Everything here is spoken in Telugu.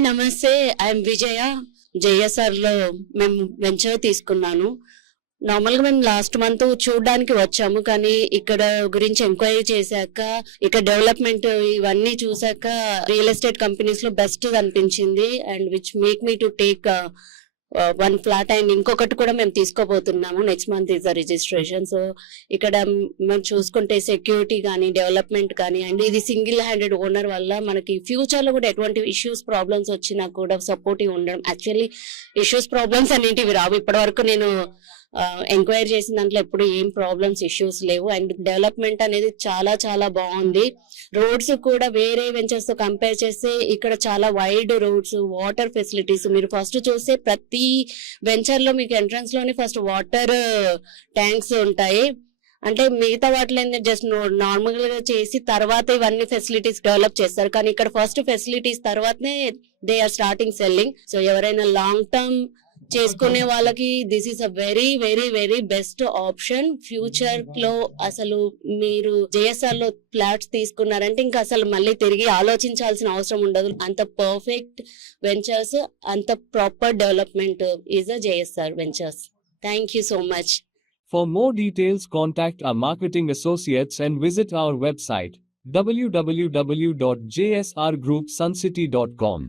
హాయ్ నమస్తే, ఐఎమ్ విజయ. జేఎస్ఆర్లో మేము వెంచర్ తీసుకున్నాను. నార్మల్గా మేము లాస్ట్ మంత్ చూడడానికి వచ్చాము, కానీ ఇక్కడ గురించి ఎంక్వైరీ చేశాక, ఇక్కడ డెవలప్మెంట్ ఇవన్నీ చూసాక రియల్ ఎస్టేట్ కంపెనీస్ లో బెస్ట్ అనిపించింది. And which make me to take one flat. And ఇంకొకటి కూడా మేము తీసుకోబోతున్నాము. Next month is the registration. So ఇక్కడ మేము చూసుకుంటే సెక్యూరిటీ కానీ డెవలప్మెంట్ కానీ, అండ్ ఇది సింగిల్ హ్యాండెడ్ ఓనర్ వల్ల మనకి ఫ్యూచర్ లో కూడా ఎటువంటి ఇష్యూస్ ప్రాబ్లమ్స్ వచ్చినా కూడా సపోర్టివ్ ఉండడం. యాక్చువల్లీ ఇష్యూస్ ప్రాబ్లమ్స్ అనేటివి రావు. ఇప్పటి వరకు నేను ఎంక్వైరీ చేసిన దాంట్లో ఎప్పుడు ఏం ప్రాబ్లమ్స్ ఇష్యూస్ లేవు. అండ్ డెవలప్మెంట్ అనేది చాలా చాలా బాగుంది. రోడ్స్ కూడా వేరే వెంచర్స్ తో కంపేర్ చేస్తే ఇక్కడ చాలా వైడ్ రోడ్స్, వాటర్ ఫెసిలిటీస్. మీరు ఫస్ట్ చూస్తే ప్రతి వెంచర్ లో మీకు ఎంట్రన్స్ లోనే ఫస్ట్ వాటర్ ట్యాంక్స్ ఉంటాయి. అంటే మిగతా వాటిలో జస్ట్ నార్మల్ గా చేసి తర్వాత ఇవన్నీ ఫెసిలిటీస్ డెవలప్ చేస్తారు, కానీ ఇక్కడ ఫస్ట్ ఫెసిలిటీస్ తర్వాతనే they are starting selling. So ఎవరైనా లాంగ్ టర్మ్ చేసుకునే వాళ్ళకి this is a very very very best option. Future లో అసలు మీరు జేఎస్ఆర్ లో ఫ్లాట్స్ తీసుకున్నారంటే ఇంకా అసలు మళ్ళీ తిరిగి ఆలోచించాల్సిన అవసరం ఉండదు. అంత పర్ఫెక్ట్ వెంచర్స్, అంత proper development is a JSR ventures. Thank you so much. For more details, contact our marketing associates and visit our website www.jsrgroupsuncity.com.